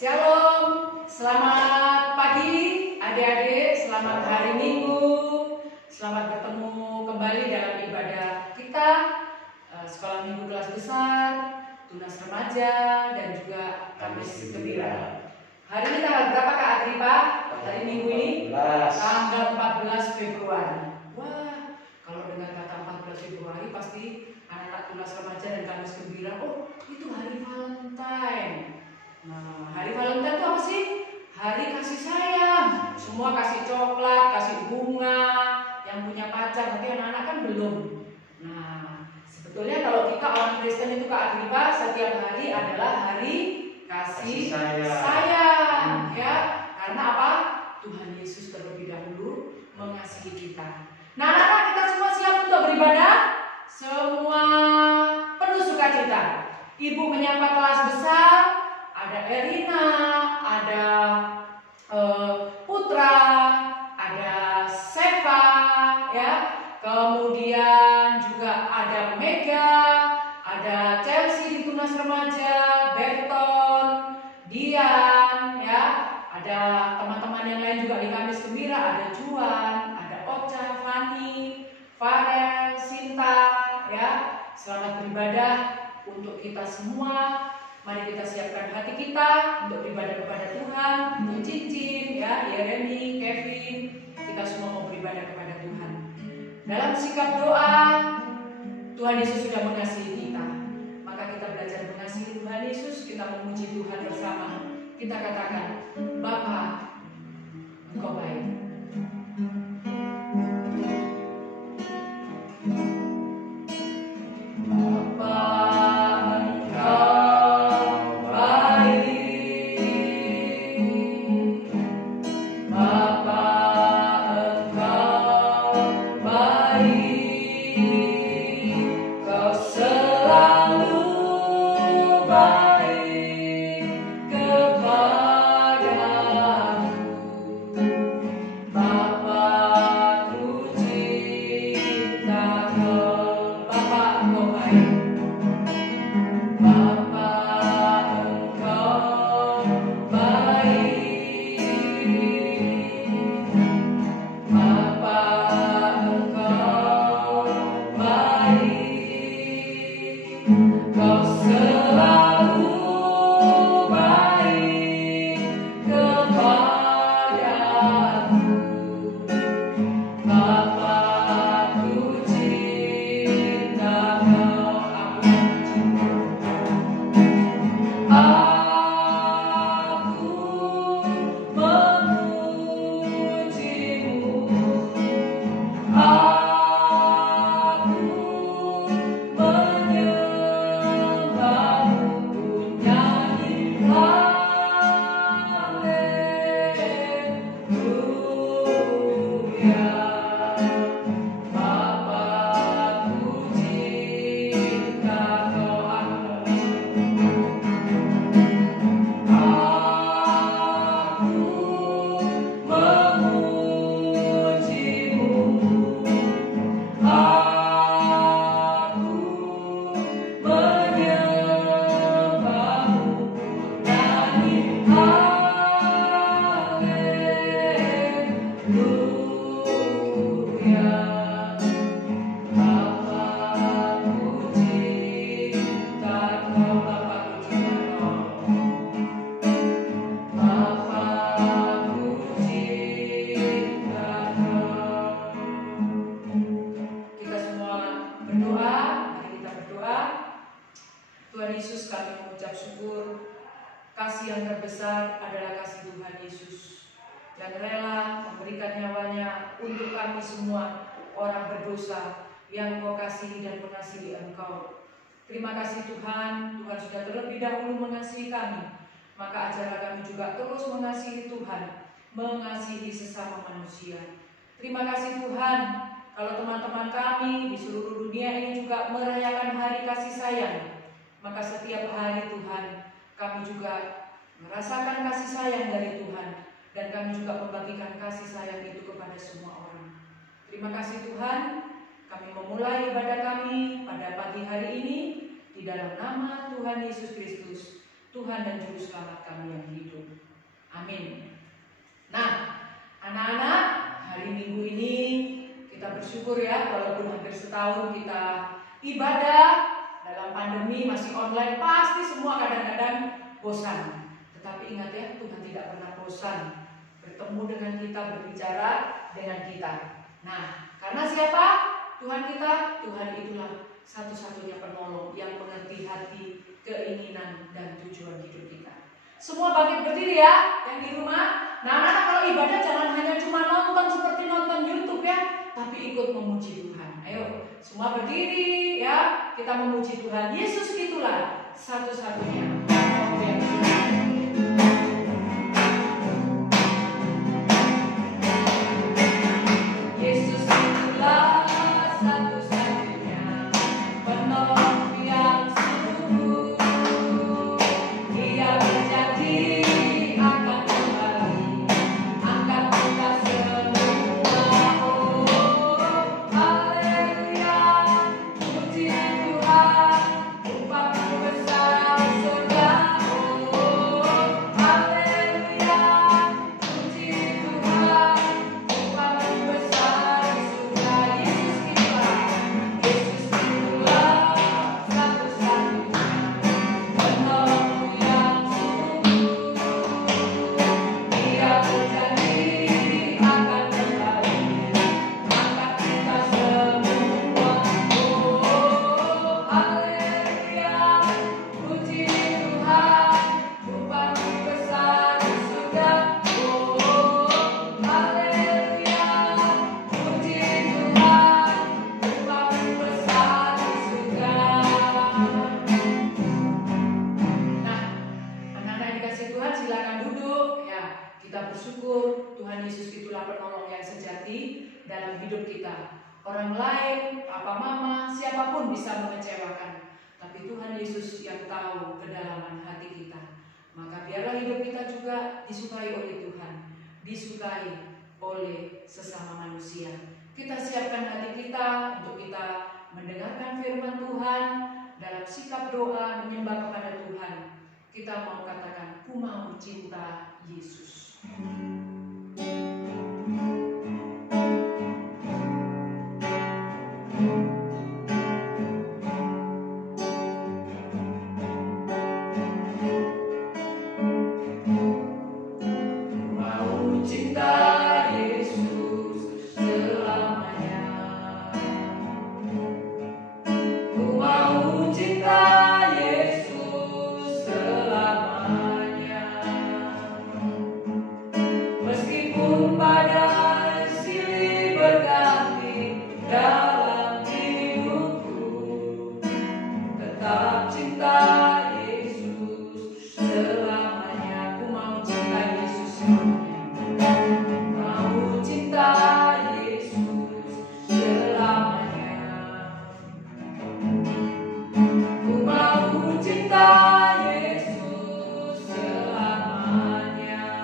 Shalom, selamat pagi adik-adik, selamat hari Minggu, selamat bertemu kembali dalam ibadah kita, sekolah minggu kelas besar, tunas remaja, dan juga Kamis Gembira. Hari ini tanggal berapa Kak Agripa? Hari Minggu ini? Tanggal 14 Februari. Wah, kalau dengar kata 14 Februari pasti anak-anak tunas remaja dan Kamis Gembira, oh itu hari Valentine. Nah, hari Valentine itu apa sih? Hari kasih sayang. Semua kasih coklat, kasih bunga. Yang punya pacar, tapi anak-anak kan belum. Nah, sebetulnya kalau kita orang Kristen itu Kak Agripa, setiap hari adalah hari kasih sayang. Ya, karena apa? Tuhan Yesus terlebih dahulu mengasihi kita. Nah, anak-anak kita semua siap untuk beribadah? Semua penuh sukacita. Ibu menyapa kelas besar. Ada Erina, ada Putra, ada Seva, ya. Kemudian juga ada Mega, ada Chelsea di tunas remaja, Berton, Dian, ya. Ada teman-teman yang lain juga di Kamis Gembira, ada Juan, ada Ocha, Fani, Farel, Sinta, ya. Selamat beribadah untuk kita semua. Mari kita siapkan hati kita untuk beribadah kepada Tuhan, untuk Cincin, ya, Yeremi, Kevin, kita semua mau beribadah kepada Tuhan. Dalam sikap doa, Tuhan Yesus sudah mengasihi kita. Maka kita belajar mengasihi Tuhan Yesus, kita memuji Tuhan bersama. Kita katakan, Bapa, Engkau baik. Terima kasih Tuhan, Tuhan sudah terlebih dahulu mengasihi kami. Maka ajarlah kami juga terus mengasihi Tuhan, mengasihi sesama manusia. Terima kasih Tuhan, kalau teman-teman kami di seluruh dunia ini juga merayakan hari kasih sayang. Maka setiap hari Tuhan, kami juga merasakan kasih sayang dari Tuhan. Dan kami juga membagikan kasih sayang itu kepada semua orang. Terima kasih Tuhan. Kami memulai ibadah kami pada pagi hari ini di dalam nama Tuhan Yesus Kristus. Tuhan dan Juru Selamat kami yang hidup. Amin. Nah, anak-anak, hari Minggu ini kita bersyukur ya, walaupun hampir setahun kita ibadah dalam pandemi masih online, pasti semua kadang-kadang bosan. Tetapi ingat ya, Tuhan tidak pernah bosan bertemu dengan kita, berbicara dengan kita. Nah, karena siapa? Tuhan kita. Tuhan itulah satu-satunya penolong yang mengerti hati, keinginan, dan tujuan hidup kita. Semua bangkit berdiri ya, yang di rumah. Nah, anak-anak kalau ibadah jangan hanya cuma nonton seperti nonton YouTube ya, tapi ikut memuji Tuhan. Ayo, semua berdiri ya, kita memuji Tuhan. Yesus itulah satu-satunya penolong yang Yesus itulah satu-satunya penolong yang sungguh. Dia berjanji akan kembali, akan buka semua. Oh, haleluya, puji Tuhan, upahmu besar surga. Oh, haleluya, puji Tuhan, upahmu besar surga. Yesus itulah satu-satunya penolong yang sungguh. Dia berjanji akan kembali, akan kita semua. Oh, haleluya, puji Tuhan, upahmu besar di surga. Oh, haleluya, puji Tuhan, upahmu besar di surga. Nah, anak-anak yang dikasih Tuhan silakan duduk ya. Kita bersyukur Tuhan Yesus itulah penolong yang sejati dalam hidup kita. Orang lain, papa mama, siapapun bisa mengecewakan, tapi Tuhan Yesus yang tahu kedalaman hati kita. Maka biarlah hidup kita juga disukai oleh Tuhan, disukai oleh sesama manusia. Kita siapkan hati kita untuk kita mendengarkan firman Tuhan dalam sikap doa menyembah kepada Tuhan. Kita mau katakan, ku mau cinta Yesus. Mau cinta Yesus selamanya. Ku mau cinta Yesus selamanya. Meskipun badai silih berganti dalam hidupku, tetap cinta Yesus selamanya. Ku mau cinta Yesus selamanya. Mau cinta Yesus selamanya. Ku mau cinta Yesus selamanya.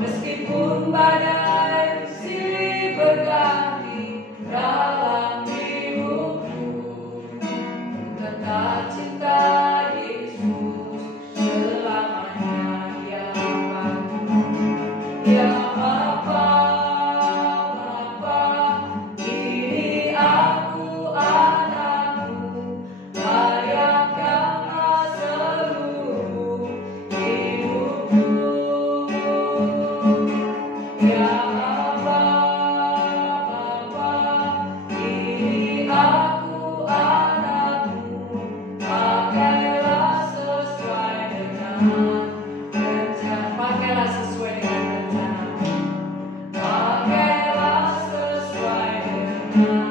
Meskipun badai silih berganti dalam hidupku, tetap cinta Yesus selamanya. Ya Bapa, ya Bapa, Bapa, ini aku anakmu, layakkanlah seluruh hidupku. Ya Bapa, Bapa, ini aku anakmu, pakailah sesuai dengan rencana, pakailah sesuai dengan rencana, pakailah sesuai dengan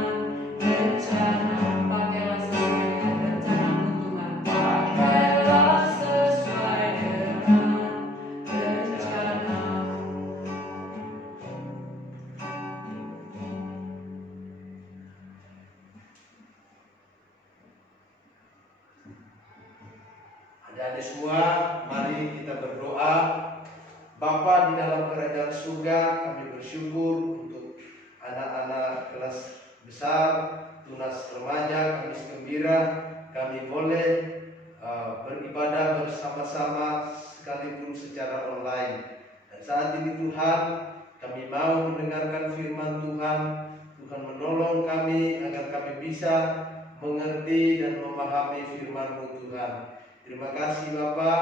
rencana, pakailah sesuai dengan rencanamu Tuhan, pakailah sesuai dengan rencanamu. Adik-adik semua, mari kita berdoa. Bapa di dalam kerajaan surga, kami bersyukur untuk anak-anak kelas besar, tunas remaja, Kamis Gembira. Kami boleh beribadah bersama-sama sekalipun secara online. Dan saat ini Tuhan, kami mau mendengarkan firman Tuhan. Tuhan menolong kami agar kami bisa mengerti dan memahami firman-Mu Tuhan. Terima kasih Bapa,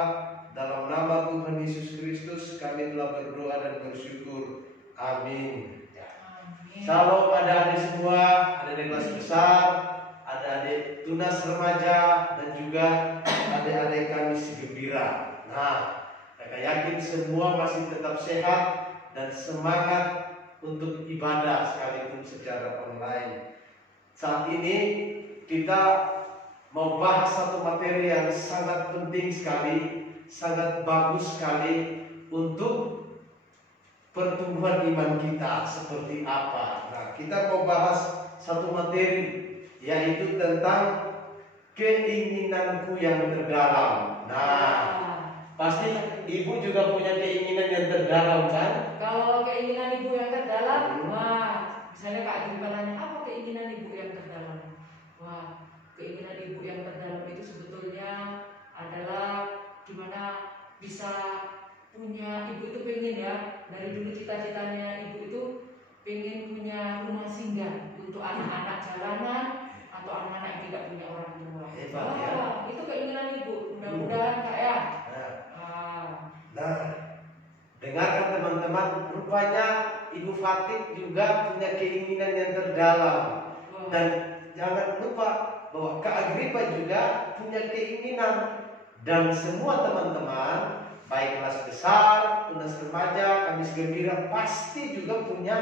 dalam nama Tuhan Yesus Kristus kami telah berdoa dan bersyukur. Amin. Shalom adik-adik semua, adik-adik kelas besar, adik-adik tunas remaja, dan juga adik-adik kami segembira. Nah, saya yakin semua masih tetap sehat dan semangat untuk ibadah sekalipun secara online. Saat ini kita mau bahas satu materi yang sangat penting sekali, sangat bagus sekali untuk pertumbuhan iman kita seperti apa. Nah, kita mau bahas satu materi, yaitu tentang keinginanku yang terdalam. Nah, pasti ibu juga punya keinginan yang terdalam kan? Kalau keinginan ibu yang terdalam, wah, misalnya Kak Agripa nanya, apa keinginan ibu yang terdalam? Wah, keinginan ibu yang terdalam itu sebetulnya adalah gimana bisa punya, ibu itu pengen ya, dari dulu cita-citanya ibu itu pengen punya rumah singgah untuk anak-anak jalanan atau anak-anak yang tidak punya orang tua. Hebat ya. Itu keinginan ibu, mudah-mudahan Kak ya. Nah, dengarkan teman-teman, rupanya Ibu Fatik juga punya keinginan yang terdalam. Dan jangan lupa bahwa Kak Agripa juga punya keinginan. Dan semua teman-teman, baik kelas besar, tunas remaja, kami segembira, pasti juga punya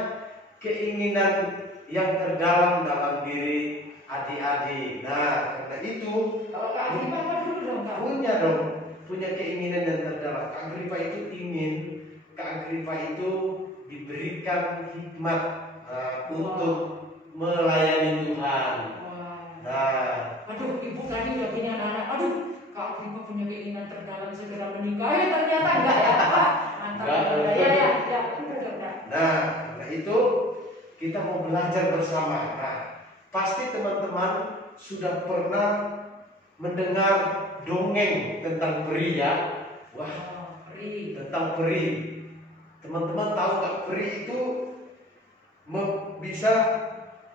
keinginan yang terdalam dalam diri adik-adik. Nah, karena itu Kalau Kak Agripa apa dulu dong Kak? punya keinginan yang terdalam. Kak Agripa itu ingin Kak Agripa itu diberikan hikmat untuk melayani Tuhan. Nah, aduh, ibu tadi udah punya anak, aduh, Kak Agripa punya keinginan terdalam segera menikah, ya ternyata enggak ya, mantap ya. Nah, karena itu kita mau belajar bersama. Nah, pasti teman-teman sudah pernah mendengar dongeng tentang peri ya. Wah, peri. Tentang peri. Teman-teman tahu nggak peri itu bisa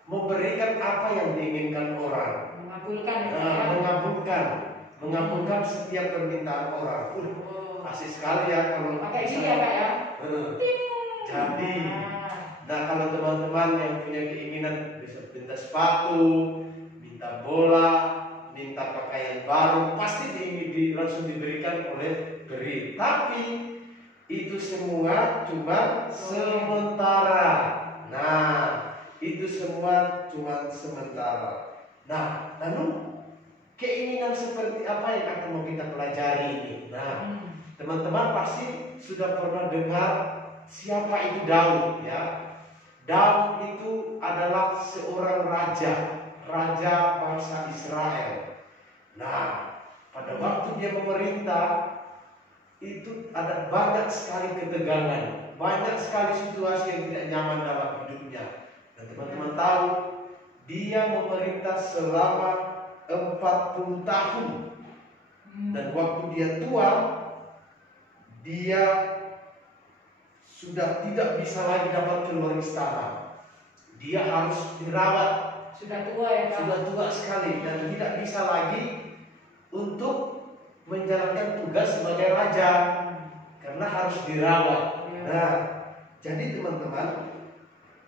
memberikan apa yang diinginkan orang? Mengabulkan. Mengabulkan setiap permintaan orang. Asik sekali ya kalau pakai ini ya Kak ya. Jadi, nah kalau teman-teman yang punya keinginan bisa minta sepatu, minta bola, minta pakaian baru, pasti langsung diberikan oleh peri. Tapi itu semua cuma sementara. Nah, itu semua cuma sementara. Nah, lalu keinginan seperti apa yang akan mau kita pelajari ini? Nah, teman-teman pasti sudah pernah dengar siapa itu Daud ya. Daud itu adalah seorang raja bangsa Israel. Nah, pada waktu dia memerintah itu ada banyak sekali ketegangan, banyak sekali situasi yang tidak nyaman dalam hidupnya. Dan teman-teman tahu, dia memerintah selama 40 tahun. Dan waktu dia tua, dia sudah tidak bisa lagi dapat keluar istana. Dia harus dirawat. Sudah tua ya Pak? Sudah tua sekali dan tidak bisa lagi untuk menjalankan tugas sebagai raja karena harus dirawat. Nah, jadi teman-teman,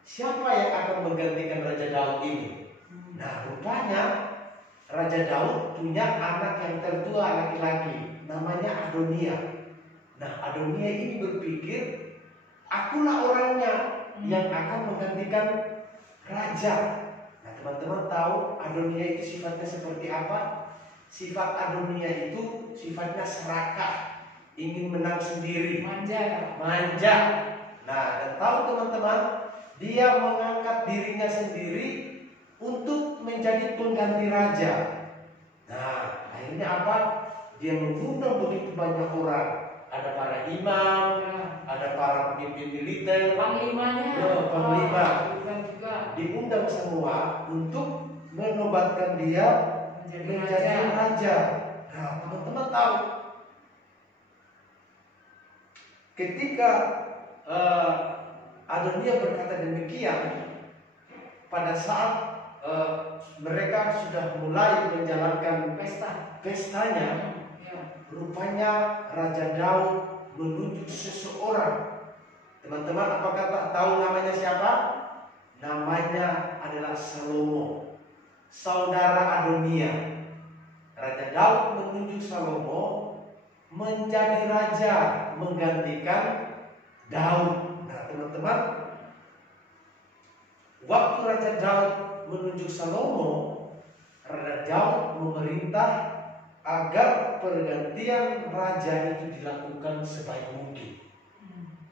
siapa yang akan menggantikan Raja Daud ini? Nah, rupanya Raja Daud punya anak yang tertua laki-laki, namanya Adonia. Nah, Adonia ini berpikir, akulah orangnya yang akan menggantikan raja. Nah, teman-teman tahu Adonia itu sifatnya seperti apa? Sifat Adonia itu sifatnya serakah, ingin menang sendiri, manja. Nah, dan tahu teman-teman, dia mengangkat dirinya sendiri untuk menjadi pengganti raja. Nah, akhirnya apa? Dia mengundang begitu banyak orang. Ada para imam, ada para pemimpin militer, panglimanya, panglima, diundang semua untuk menobatkan dia menjadi raja. Nah, Teman-teman tahu ketika Adonia berkata demikian, pada saat mereka sudah mulai menjalankan pestanya, rupanya Raja Daud menunjuk seseorang. Teman-teman, apakah tak tahu namanya siapa? Namanya adalah Salomo, saudara Adonia. Raja Daud menunjuk Salomo menjadi raja menggantikan Daud. Nah, teman-teman, waktu Raja Daud menunjuk Salomo, Raja Daud memerintah agar pergantian raja itu dilakukan sebaik mungkin.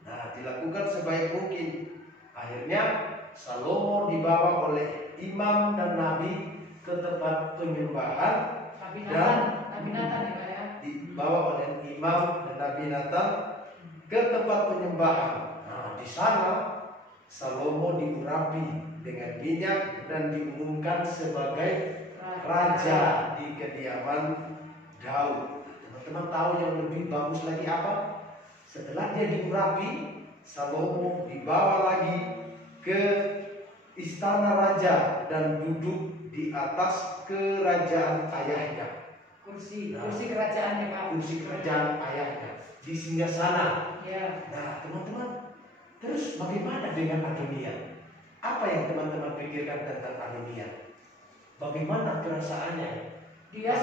Nah, dilakukan sebaik mungkin. Akhirnya Salomo dibawa oleh imam dan nabi ke tempat penyembahan, Nabi Nathan ya. Dibawa oleh imam dan Nabi Nathan ke tempat penyembahan. Nah, di sana Salomo diurapi dengan minyak dan diumumkan sebagai raja di kediaman Daud. Teman-teman tahu yang lebih bagus lagi apa? Setelah dia diurapi, Salomo dibawa lagi ke istana raja dan duduk di atas kerajaan ayahnya. Kursi kerajaannya, Pak. Kursi kerajaan ayahnya di singgasana. Ya. Nah, teman-teman, terus bagaimana dengan Adonia? Apa yang teman-teman pikirkan tentang Adonia? Bagaimana perasaannya? Dia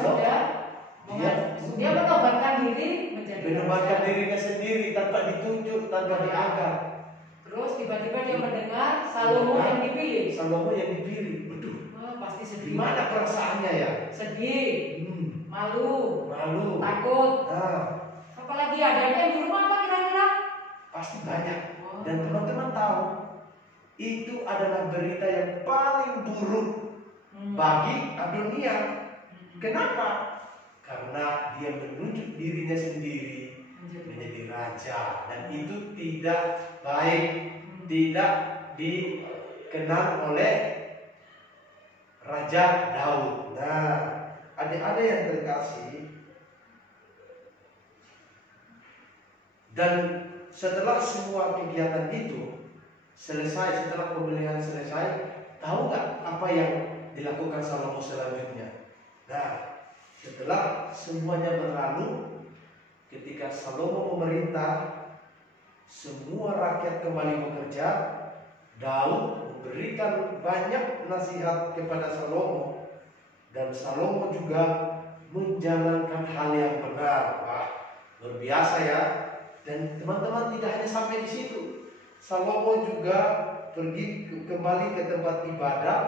menobatkan diri menjadi menobatkan dirinya sendiri tanpa ditunjuk, tanpa diangkat. Terus tiba-tiba dia mendengar Salomo yang dipilih. Salomo yang dipilih. Betul. Pasti sedih. Gimana perasaannya ya? Sedih, malu, takut. Nah, apalagi adanya di rumah apa kira-kira? Pasti banyak. Dan teman-teman tahu, itu adalah berita yang paling buruk bagi Adonia. Kenapa? Karena dia menunjuk dirinya sendiri menjadi raja, dan itu tidak baik, tidak dikenal oleh Raja Daud. Nah, adik-adik yang terkasih, dan setelah semua kegiatan itu selesai, setelah pemilihan selesai, tahu nggak apa yang dilakukan Salomo selanjutnya? Nah, setelah semuanya berlalu, ketika Salomo memerintah semua rakyat kembali bekerja, Daud memberikan banyak nasihat kepada Salomo, dan Salomo juga menjalankan hal yang benar. Wah, luar biasa ya. Dan teman-teman, tidak hanya sampai di situ, Salomo juga pergi kembali ke tempat ibadah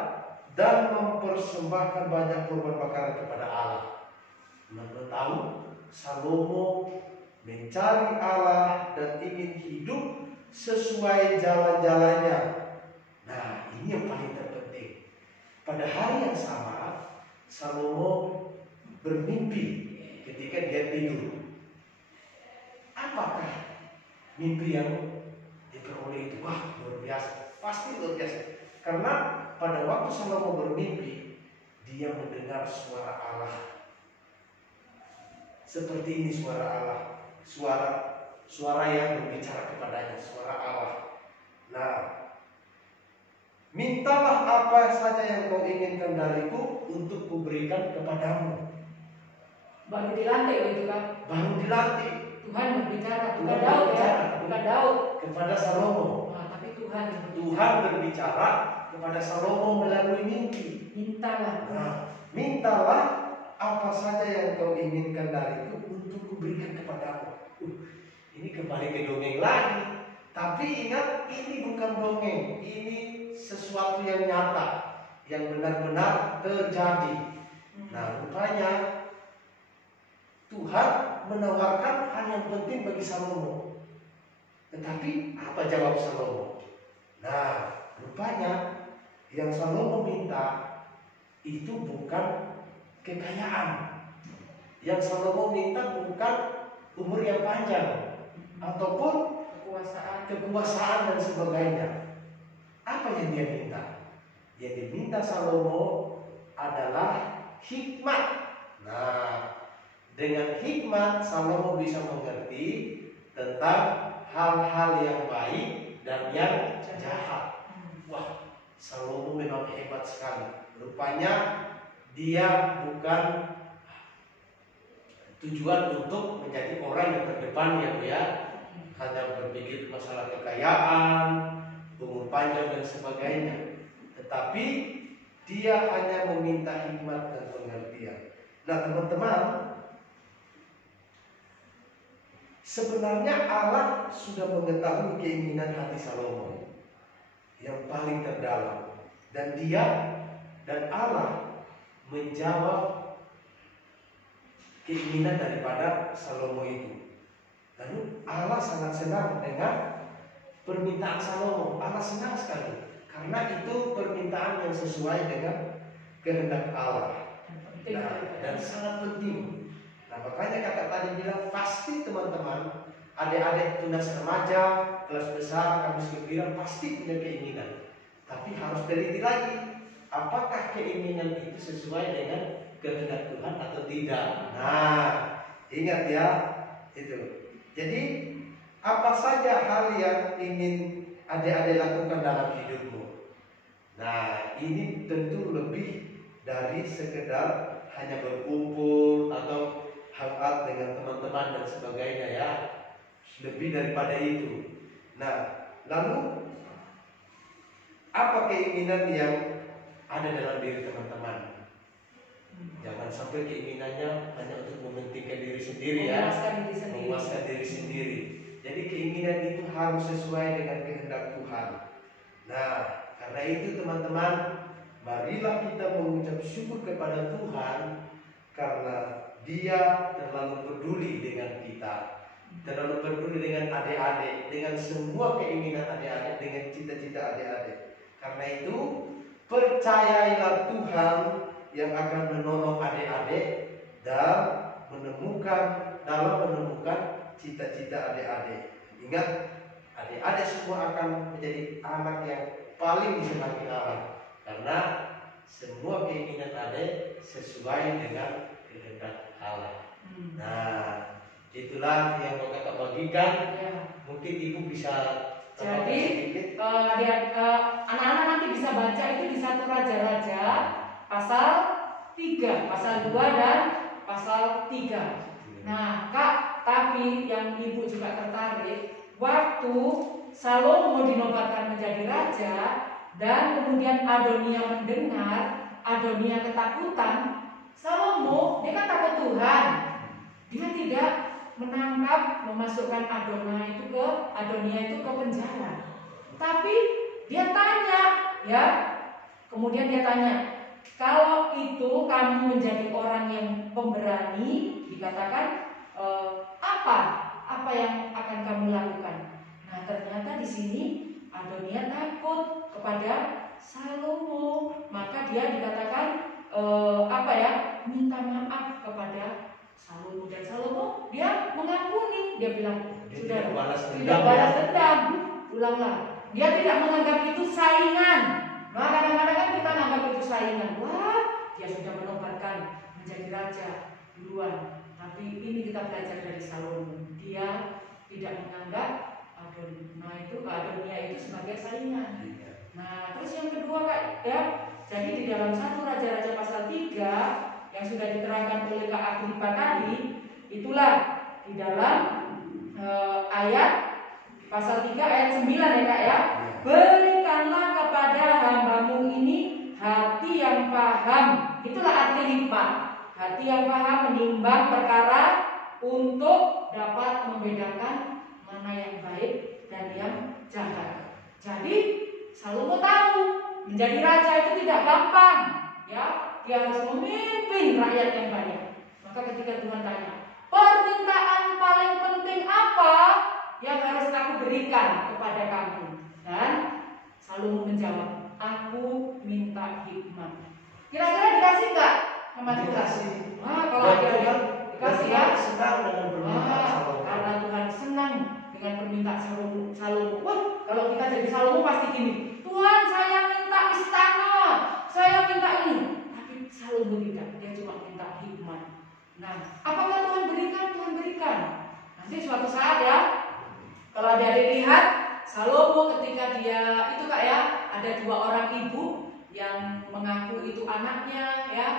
dan mempersembahkan banyak korban bakaran kepada Allah. Teman-teman tahu, Salomo mencari Allah dan ingin hidup sesuai jalan-jalannya. Nah, ini yang paling terpenting. Pada hari yang sama, Salomo bermimpi ketika dia tidur. Apakah mimpi yang diperoleh itu? Wah, luar biasa. Pasti luar biasa. Karena pada waktu Salomo bermimpi, dia mendengar suara Allah. Seperti ini suara Allah. Suara yang berbicara kepadanya, suara Allah. Nah, mintalah apa saja yang kau inginkan dariku untuk kuberikan kepadamu. Baru dilantik itu kan? Baru dilantik. Tuhan berbicara, bukan Daud ya, bukan Daud kepada Salomo. Nah, tapi Tuhan berbicara kepada Salomo melalui mimpi. Mintalah. Nah, mintalah apa saja yang kau inginkan dariku untuk kuberikan kepadamu. Ini kembali ke dongeng lagi. Tapi ingat, ini bukan dongeng, ini sesuatu yang nyata, yang benar-benar terjadi. Nah, rupanya Tuhan menawarkan hal yang penting bagi Salomo. Tetapi apa jawab Salomo? Nah, rupanya yang Salomo minta itu bukan kekayaan. Yang Salomo minta bukan umur yang panjang ataupun kekuasaan dan sebagainya. Apa yang dia minta? Yang diminta Salomo adalah hikmat. Nah, Dengan hikmat Salomo bisa mengerti tentang hal-hal yang baik dan yang jahat. Wah, Salomo memang hebat sekali. Rupanya dia bukan tujuan untuk menjadi orang yang terdepan ya Bu ya. Hanya berpikir masalah kekayaan, umur panjang dan sebagainya. Tetapi dia hanya meminta hikmat dan pengertian. Nah teman-teman, sebenarnya Allah sudah mengetahui keinginan hati Salomo yang paling terdalam, dan dia dan Allah menjawab keinginan daripada Salomo itu. Lalu Allah sangat senang dengan permintaan Salomo. Allah senang sekali karena itu permintaan yang sesuai dengan kehendak Allah. Dan sangat penting. Nah makanya kakak tadi bilang pasti teman-teman, adik-adik tunas remaja, kelas besar, kampus gembira pasti punya keinginan. Tapi harus teliti lagi, apakah keinginan itu sesuai dengan kehendak Tuhan atau tidak. Nah ingat ya itu. Jadi apa saja hal yang ingin adik-adik lakukan dalam hidupmu. Nah ini tentu lebih dari sekedar hanya berkumpul atau hangout dengan teman-teman dan sebagainya ya. Lebih daripada itu. Nah lalu apa keinginan yang ada dalam diri teman-teman? Jangan sampai keinginannya hanya untuk mementingkan diri sendiri ya, memuaskan diri sendiri. Jadi keinginan itu harus sesuai dengan kehendak Tuhan. Nah, karena itu teman-teman, marilah kita mengucap syukur kepada Tuhan karena Dia terlalu peduli dengan kita, terlalu peduli dengan adik-adik, dengan semua keinginan adik-adik, dengan cita-cita adik-adik. Karena itu, percayailah Tuhan yang akan menolong adik-adik dan menemukan cita-cita adik-adik. Ingat, adik-adik semua akan menjadi anak yang paling disenangi Allah karena semua keinginan adik sesuai dengan kehendak Allah. Nah, itulah yang mau kakak bagikan. Ya. Mungkin ibu bisa. Jadi anak-anak nanti bisa baca itu di 1 Raja-Raja pasal 3, pasal 2 dan pasal 3. Nah, Kak, tapi yang ibu juga tertarik, waktu Salomo dinobatkan menjadi raja dan kemudian Adonia mendengar, Adonia ketakutan. Salomo, dia kan takut Tuhan. Dia tidak menangkap, memasukkan Adonia itu ke penjara. Tapi dia tanya, ya. Kemudian dia tanya, kalau itu kamu menjadi orang yang pemberani, dikatakan apa yang akan kamu lakukan? Nah, ternyata di sini Adonia takut kepada Salomo, maka dia dikatakan minta maaf kepada Salomo, dan Salomo dia mengampuni, dia bilang sudah tidak balas dendam, ulanglah. Dia tidak menganggap itu saingan. Nah, kadang-kadang kan kita menganggap itu saingan. Wah, dia sudah menobatkan menjadi raja duluan. Tapi ini kita belajar dari Salomo. Dia tidak menganggap Adonia itu sebagai saingan. Nah, terus yang kedua Kak, ya, jadi di dalam 1 Raja-Raja pasal 3 yang sudah diterangkan oleh Kak Agripa tadi, itulah di dalam ayat pasal 3 ayat 9 ya Kak ya. Berikanlah kepada hambamu ini hati yang paham. Itulah arti hikmat. Hati yang paham menimbang perkara untuk dapat membedakan mana yang baik dan yang jahat. Jadi Salomo tahu menjadi raja itu tidak gampang, ya. Dia harus memimpin rakyat yang banyak. Maka ketika Tuhan tanya, permintaan paling penting apa yang harus aku berikan kepada kamu? Dan Salomo menjawab, aku minta hikmat. Kira-kira dikasih nggak sama Tuhan? Dikasih. Kalau dia dikasih ya. Senang dengan permintaan Salomo. Karena Tuhan senang dengan permintaan Salomo. Wah, kalau kita jadi Salomo pasti gini, Tuhan saya minta istana, saya minta ini. Tapi Salomo tidak, dia cuma minta hikmat. Nah, apakah Tuhan berikan? Tuhan berikan. Nanti suatu saat ya, kalau adik-adik lihat Salomo ketika dia itu Kak ya, ada 2 orang ibu yang mengaku itu anaknya ya.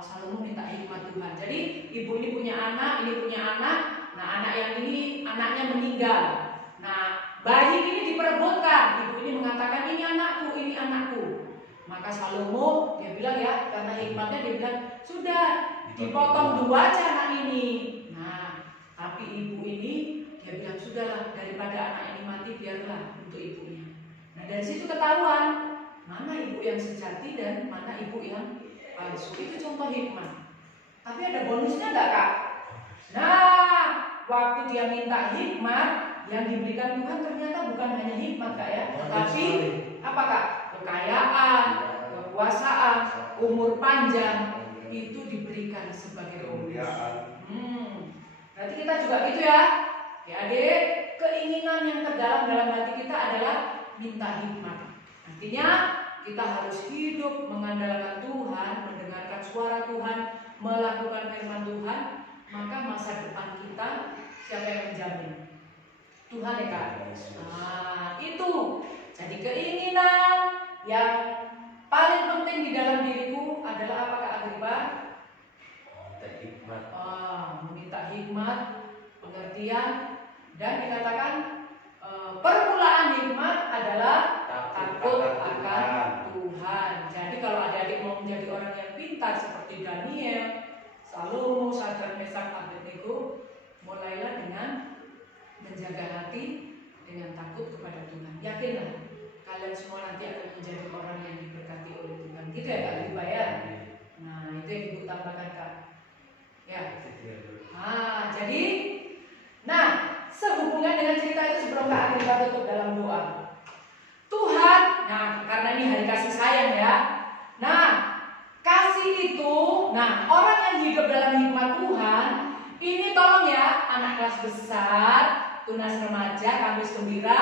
Salomo minta hikmat Tuhan. Jadi ibu ini punya anak, ini punya anak. Nah, anak yang ini anaknya meninggal. Nah, bayi ini diperebutkan. Ibu ini mengatakan ini anakku, ini anakku. Maka Salomo dia bilang ya, karena hikmatnya dia bilang sudah dipotong 2 aja anak ini. Nah, tapi ibu ini dia bilang sudahlah, daripada anak ini mati biarlah untuk ibunya. Nah, dari situ ketahuan mana ibu yang sejati dan mana ibu yang palsu. Itu contoh hikmat. Tapi ada bonusnya enggak Kak? Nah, waktu dia minta hikmat, yang diberikan Tuhan ternyata bukan hanya hikmat Kak ya, tapi apa Kak? Kekayaan, kekuasaan, umur panjang itu diberikan sebagai bonus. Berarti kita juga gitu ya. Ya adik, keinginan yang terdalam dalam hati kita adalah minta hikmat. Artinya kita harus hidup mengandalkan Tuhan, mendengarkan suara Tuhan, melakukan firman Tuhan, maka masa depan kita siapa yang menjamin? Tuhan ya Kak. Nah, itu. Jadi keinginan yang paling penting di dalam diriku adalah apa Kak Agripa? Hikmat. Meminta hikmat, pengertian, dan dikatakan permulaan hikmat adalah takut akan Tuhan. Jadi kalau adik-adik mau menjadi orang yang pintar seperti Daniel, Salomo, Sadrak, Mesak, Abednego, mulailah dengan menjaga hati dengan takut kepada Tuhan. Yakinlah kalian semua nanti akan menjadi orang yang diberkati oleh Tuhan. Gitu ya Kak Agripa ya. Nah, itu yang Ibu tambahkan Kak. Ya. Jadi sehubungan dengan cerita itu sebelum Kak Agripa tutup dalam doa. Tuhan, nah karena ini hari kasih sayang ya. Nah, kasih itu, orang yang hidup dalam hikmat Tuhan, ini tolong ya, anak kelas besar, tunas remaja, kampus gembira,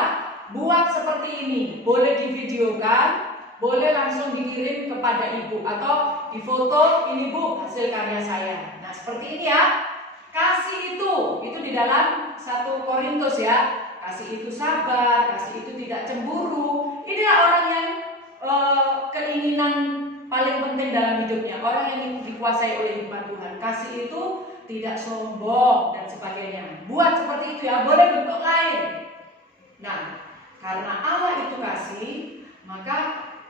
buat seperti ini. Boleh divideokan, boleh langsung dikirim kepada ibu atau difoto, ini Bu hasil karya saya. Nah, seperti ini ya. Kasih itu di dalam 1 Korintus ya. Kasih itu sabar, kasih itu tidak cemburu. Inilah orang yang keinginan paling penting dalam hidupnya. Orang yang dikuasai oleh hikmat Tuhan. Kasih itu tidak sombong dan sebagainya. Buat seperti itu ya, boleh bentuk lain. Nah, karena Allah itu kasih, maka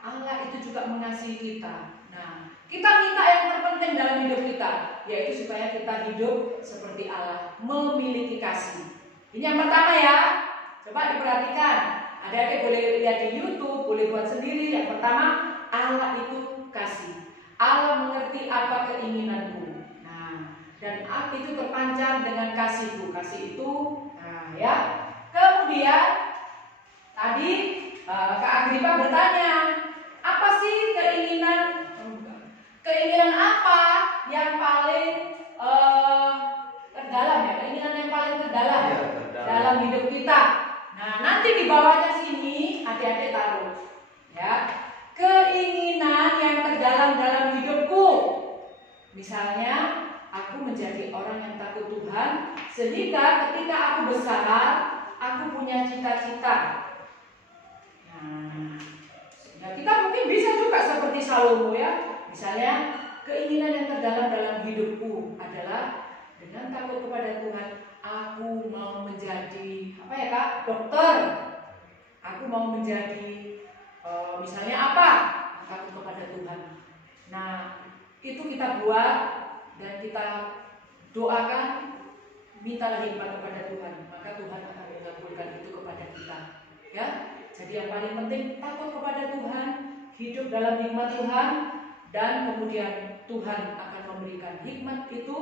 Allah itu juga mengasihi kita. Nah, kita minta yang terpenting dalam hidup kita, yaitu supaya kita hidup seperti Allah, memiliki kasih. Ini yang pertama ya. Coba diperhatikan. Adik-adik boleh lihat di YouTube, boleh buat sendiri. Yang pertama, Allah itu kasih. Allah mengerti apa keinginanku. Nah, dan itu terpancar dengan kasihku. Kasih itu, ya. Kemudian tadi Kak Agripa bertanya, apa sih keinginan apa yang paling terdalam ya? Keinginan yang paling terdalam dalam hidup kita. Nah, nanti di bawahnya sini adik-adik taruh ya. Keinginan yang terdalam dalam hidupku. Misalnya, aku menjadi orang yang takut Tuhan sehingga ketika aku besar, aku punya cita-cita. Nah, kita mungkin bisa juga seperti Salomo ya. Misalnya, keinginan yang terdalam dalam hidupku adalah dengan takut kepada Tuhan, aku mau menjadi apa ya Kak? Dokter. Aku mau menjadi misalnya apa? Takut kepada Tuhan. Nah, itu kita buat dan kita doakan, mintalah hikmat kepada Tuhan, maka Tuhan akan mengabulkan itu kepada kita. Ya. Jadi yang paling penting takut kepada Tuhan, hidup dalam hikmat Tuhan, dan kemudian Tuhan akan memberikan hikmat itu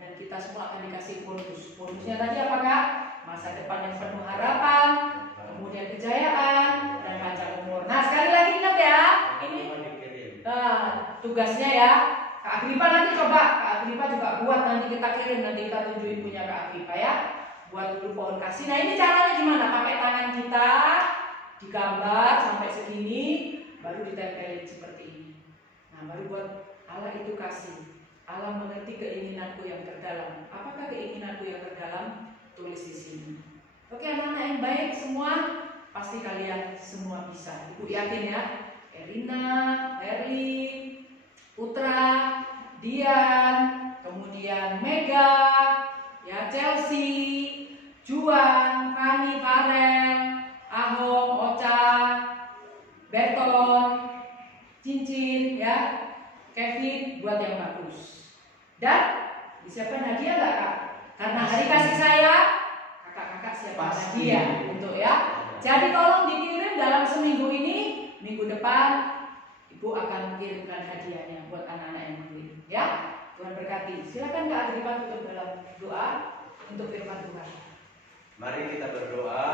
dan kita semua akan dikasih bonus. Bonusnya tadi apakah? Masa depan yang penuh harapan, kemudian kejayaan dan panjang umur. Nah, sekali lagi ingat ya, ini tugasnya ya. Kak Agripa nanti coba, Kak Agripa juga buat, nanti kita kirim, nanti kita tunjukin punya Kak Agripa ya. Buat dulu pohon kasih. Nah, ini caranya gimana? Pakai tangan kita, digambar sampai segini, baru ditempelin seperti ini. Nah, baru buat Allah itu kasih. Allah mengerti keinginanku yang terdalam. Apakah keinginanku yang terdalam? Tulis di sini. Oke, anak-anak yang baik semua, pasti kalian semua bisa. Ibu yakin ya. Erina, Herli, Putra, Dian, kemudian Mega, ya Chelsea, Juan, Fani, Farel, Ahong, Ocha, Beton, Cincin, ya, Kevin, buat yang bagus. Dan disiapkan hadiah nggak kak? Karena hari kasih saya, kakak-kakak siapkan hadiah untuk ya. Jadi tolong dikirim dalam seminggu ini, minggu depan Ibu akan kirimkan hadiahnya buat anak-anak yang kirim, ya. Tuhan berkati. Silakan Kak Agripa tutup dalam doa untuk firman Tuhan. Mari kita berdoa.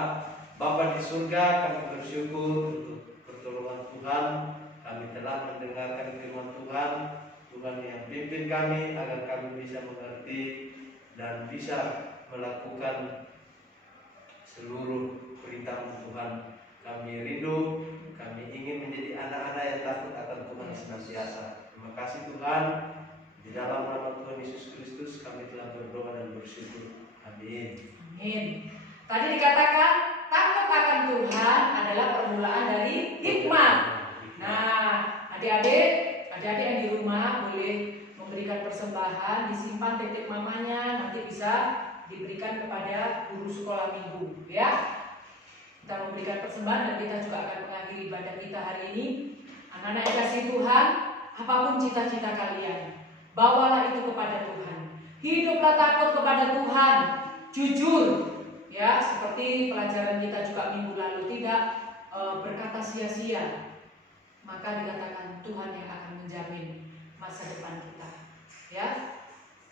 Bapa di surga, kami bersyukur untuk pertolongan Tuhan. Kami telah mendengarkan firman Tuhan. Tuhan yang pimpin kami agar kami bisa mengerti dan bisa melakukan seluruh perintah Tuhan. Kami rindu, kami ingin menjadi anak-anak yang takut akan Tuhan senantiasa. Terima kasih Tuhan. Di dalam nama Tuhan Yesus Kristus kami telah berdoa dan bersyukur. Amin. Amin. Tadi dikatakan takut akan Tuhan adalah permulaan dari hikmat. Nah, adik-adik yang di rumah boleh memberikan persembahan, disimpan titip mamanya, nanti bisa diberikan kepada guru sekolah minggu, ya. Kita memberikan persembahan dan kita juga akan mengakhiri ibadah kita hari ini. Anak-anak yang kasih Tuhan, apapun cita-cita kalian, bawalah itu kepada Tuhan. Hiduplah takut kepada Tuhan, jujur, ya, seperti pelajaran kita juga minggu lalu, tidak berkata sia-sia. Maka dikatakan Tuhan yang akan menjamin masa depan kita, ya.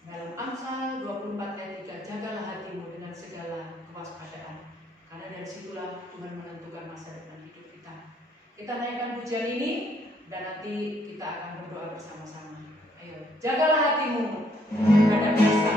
Dalam Amsal 24 ayat 3, jagalah hatimu dengan segala kewaspadaan, karena dari situlah Tuhan menentukan masa depan hidup kita. Kita naikkan pujian ini dan nanti kita akan berdoa bersama-sama. Ayo, jagalah hatimu terhadap dosa.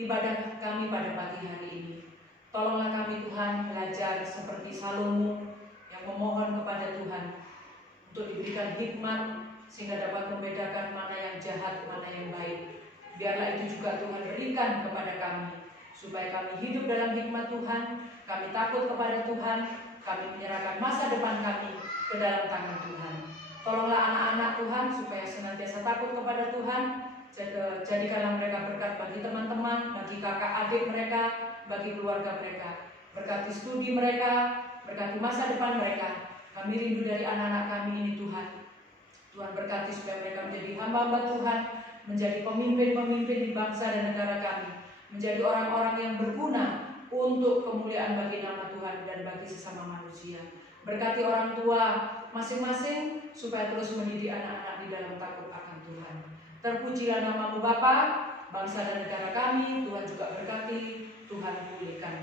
Ibadah kami pada pagi hari ini. Tolonglah kami Tuhan belajar seperti Salomo yang memohon kepada Tuhan untuk diberikan hikmat sehingga dapat membedakan mana yang jahat, mana yang baik. Biarlah itu juga Tuhan berikan kepada kami supaya kami hidup dalam hikmat Tuhan, kami takut kepada Tuhan, kami menyerahkan masa depan kami ke dalam tangan Tuhan. Tolonglah anak-anak Tuhan supaya senantiasa takut kepada Tuhan, jadikanlah mereka berkat bagi teman-teman, bagi kakak adik mereka, bagi keluarga mereka. Berkati studi mereka, berkati masa depan mereka. Kami rindu dari anak-anak kami ini Tuhan. Tuhan berkati supaya mereka menjadi hamba-hamba Tuhan, menjadi pemimpin-pemimpin di bangsa dan negara kami, menjadi orang-orang yang berguna untuk kemuliaan bagi nama Tuhan dan bagi sesama manusia. Berkati orang tua masing-masing supaya terus mendidik anak-anak di dalam takut akan Tuhan. Terpujilah nama-Mu Bapa, bangsa dan negara kami, Tuhan juga berkati, Tuhan pulihkan.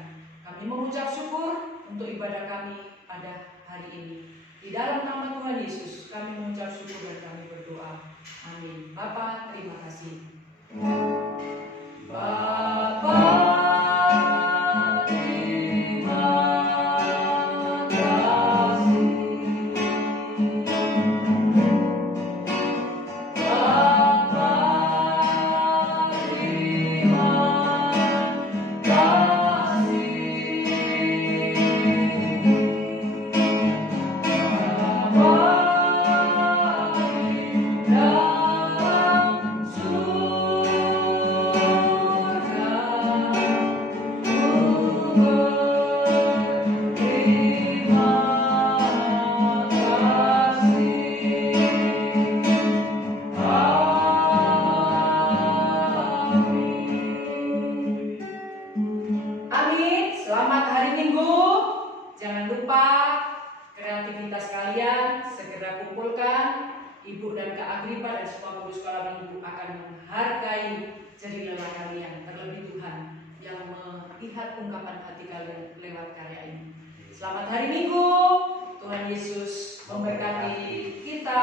Kami mengucap syukur untuk ibadah kami pada hari ini. Di dalam nama Tuhan Yesus kami mengucap syukur dan kami berdoa. Amin. Bapa, terima kasih. Bapa, terima kasih. Bapa, terima kasih. Amin. Selamat hari Minggu. Jangan lupa kreativitas kalian segera kumpulkan. Ibu dan Kak Agripa dan semua guru sekolah minggu akan menghargai jerih lelah kalian. Terlebih Tuhan yang melihat ungkapan hati kalian lewat karya ini. Selamat hari Minggu. Tuhan Yesus memberkati kita